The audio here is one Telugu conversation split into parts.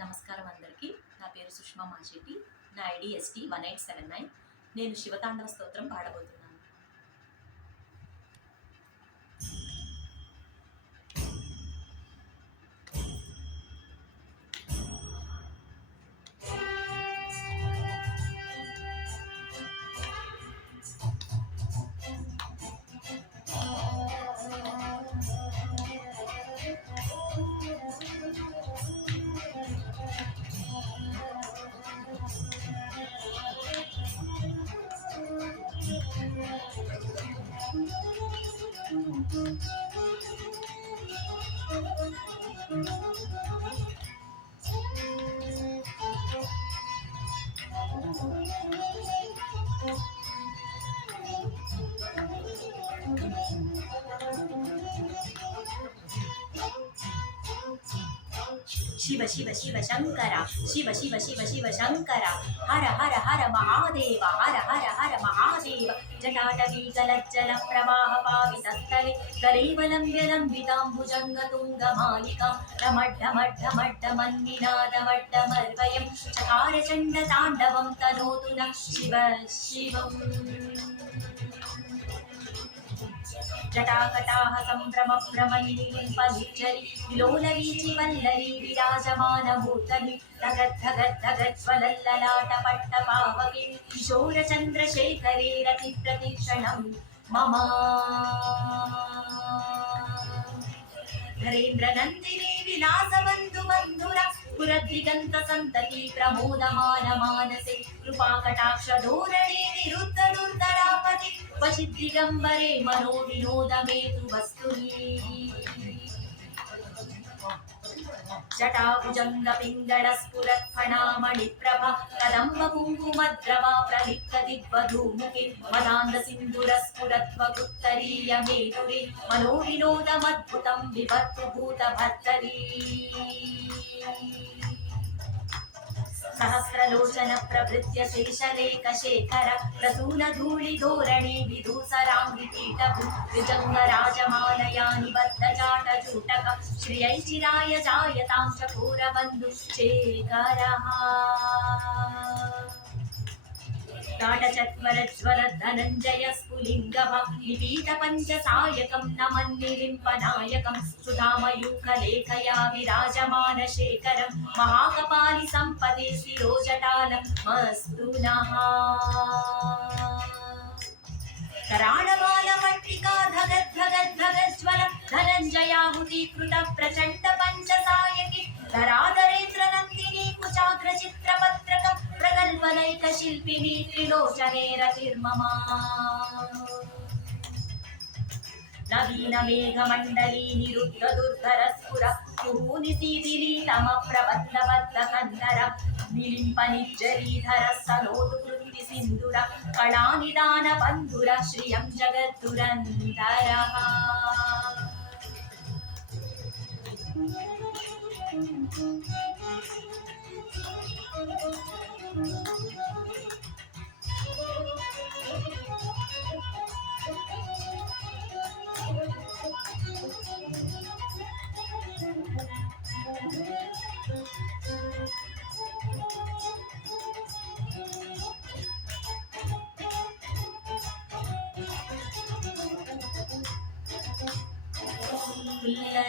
నమస్కారం అందరికీ. నా పేరు సుష్మా మాచెట్టి. నా ఐడి ST 1879. నేను శివతాండవ స్తోత్రం పాడబోతున్నాను. శివ శివ శివ శంకర, శివ శివ శివ శివ శంకర, హర హర హర మహాదేవ, హర హర హర మహాదేవ. జటాటవీగలజ్జల ప్రవాహ పావితస్థలే గరీవలంబ్యలంబితాంబుజంగతుంగమాలికాం రమడ్డమడ్డమడ్డమన్నినాదమడ్డమర్వయం చకార చండ తాండవం తనోతు నః శివ శివం. జటాకటాహ సంభ్రమ భ్రమణిలింపనిచ్చరి విలోలవీచి వల్లరి విరాజమానమూర్తని ధగద్ధగద్ధగజ్వలల్లలాట పట్ట పావకి కిశోర చంద్రశేఖరే రతి ప్రతిక్షణం మమ. ధరేంద్ర నందిని విలాసబంధు బంధుర పురద్దిగంత సంతతి ప్రమోదమాన మానసే కృపాకటాక్ష ధోరణి నిరుద్ధ దుర్ధరాపతి క్వచిద్దిగంబరే మనో వినోదమేతు వస్తుని. జటాభుజంగ పింగళ స్ఫురత్ఫణామణి ప్రభ కదంబ కుంకుమద్రవ ప్రలిప్త దిగ్వధూముఖి మదాంద సింధుర స్ఫురత్వగుత్తరీయ మేధురి మనో వినోదమద్భుతం విభత్తు భూత భర్తరీ. సహస్రలోచన ప్రవృత్య శేషలేఖ శేఖర ప్రసూన ధూళి ధోరణి విదూసరాంగి కీటభు విజంగ రాజమాలయాని బద్ధ జాట జూటక శ్రియై చిరాయ జాయతాం చకోర బంధు శేఖరః. తాటచత్వరజ్వల ధనంజయ స్ఫులింగభ నిపీత పంచసాయకం నమన్నిలింపనాయకం సుధామయూఖలేఖయా విరాజమాన శేఖరం మహాకపాలి సంపదే శిరోజటాలం మస్తు నః. కరాళమాల పట్టికా ధగద్ధగద్ధగజ్వల ధనంజయాహుతీకృత ప్రచండ పంచసాయకి ధరాధరేంద్ర నందిని కుచాగ్ర చిత్రపత్రక ప్రగల్భనైక శిల్పిని త్రిలోచనే రతిర్మమా. నవీన మేఘమండలీ నిరుద్ధ దుర్ధర స్ఫుర కుహూని శీతిలీతమ ప్రబద్ధబద్ధ కందర నిలింప నిజ్జరీధర సనోతు కృతి సింధుర కళానిదాన బంధుర శ్రియం జగద్దురంధరః.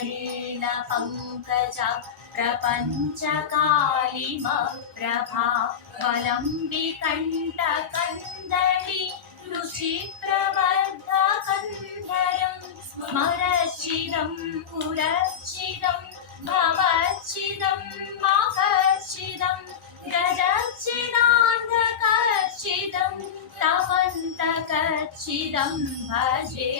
నీల పంకజ ప్రపంచకాళిమ ప్రభా వలంబి కంఠ కందళి రుచి ప్రవర్ధ కంధరం స్మరచిదం పురచిదం భవచిదం మహచిదం గజచిదాంధకచిదం తమంతకచిదం భజే.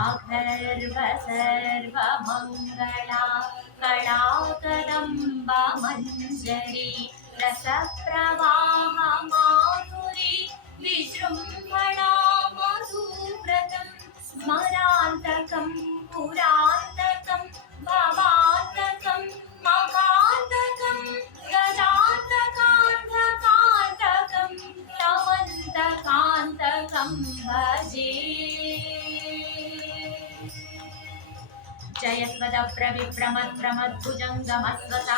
ఆగర్వ సర్వమంగళా కళాకదంబ మంజరి రసప్రవాహ మాధురి విజృంభణా మధువ్రతం స్మరాంతకం పురాంతకం భవాంతకం మహాంతకం గజాంతకాంతకాంతకం తమంతకాంతకం భజే. జయ विप्रमद्भुजङ्गमस्वसा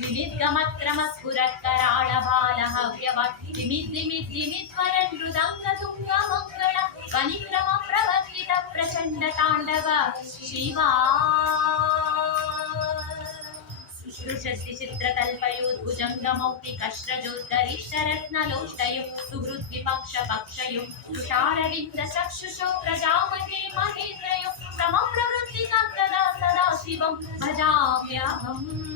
विनिद्गमक्रमस्फुरत्कराळबालहव्यवत् विमिद्वरनृदङ्गतुङ्गमङ्गल वनिक्रमप्रवर्तित प्रचण्डताण्डव शिवा शुश्रुतल्पयोद्भुजङ्गमौक्तिकश्रजोद्धरिष्टरत्नलोष्टयो सुहृद्विपक्षपक्षयो तुषारविन्दचक्षुषो प्रजामहे महेन्द्रयो समप्रवृत्तिसद्गदा सदा शिवं भजाम्यहम्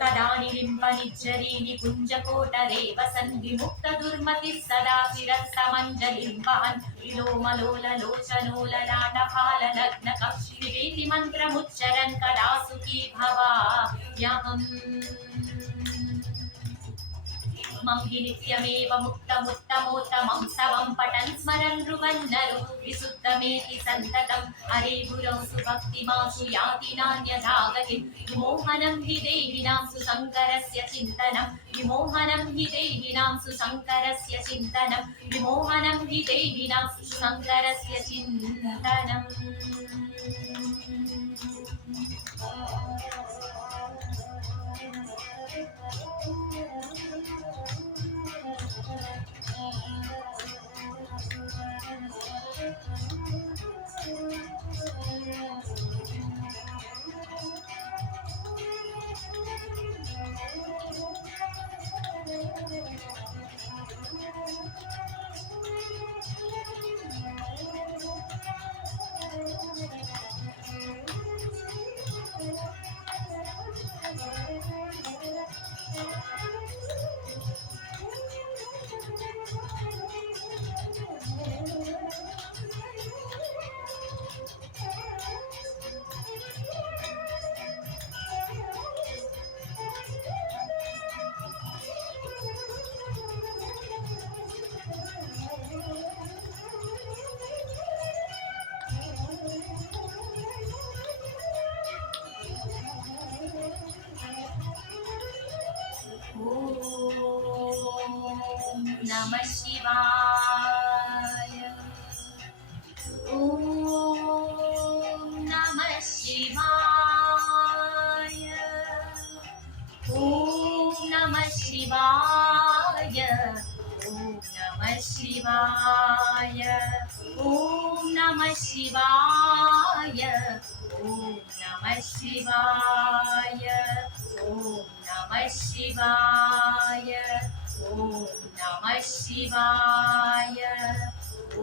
कदा निलिम्बनिज्जरीनि कुञ्जकोटरे वसन् विमुक्तदुर्मतिः सदा शिरःसमञ्जलिं वहन् विलोमलोललोचनो ललाटफाललग्नकक्षिवेति मन्त्रमुच्चरन् कदा सुखी भवाम्यहम् मम हि नित्यमेव मुक्तमुत्तमोत्तमं स्तवं पठन् स्मरन् नृवन्नरो विशुद्धमेति सन्ततं हरे गुरौ सुभक्तिमासु याति नान्यथा गतिं विमोहनं हि देहिनां सुशङ्करस्य चिन्तनं विमोहनं हि देहिनां सुशङ्करस्य चिन्तनं विमोहनं हि देहिनां सुशङ्करस्य चिन्तनम् नमः शिवाय ॐ नमः शिवाय ॐ नमः शिवाय ॐ नमः शिवाय ॐ नमः शिवाय ॐ नमः शिवाय ॐ नमः शिवाय ॐ नमः शिवाय ॐ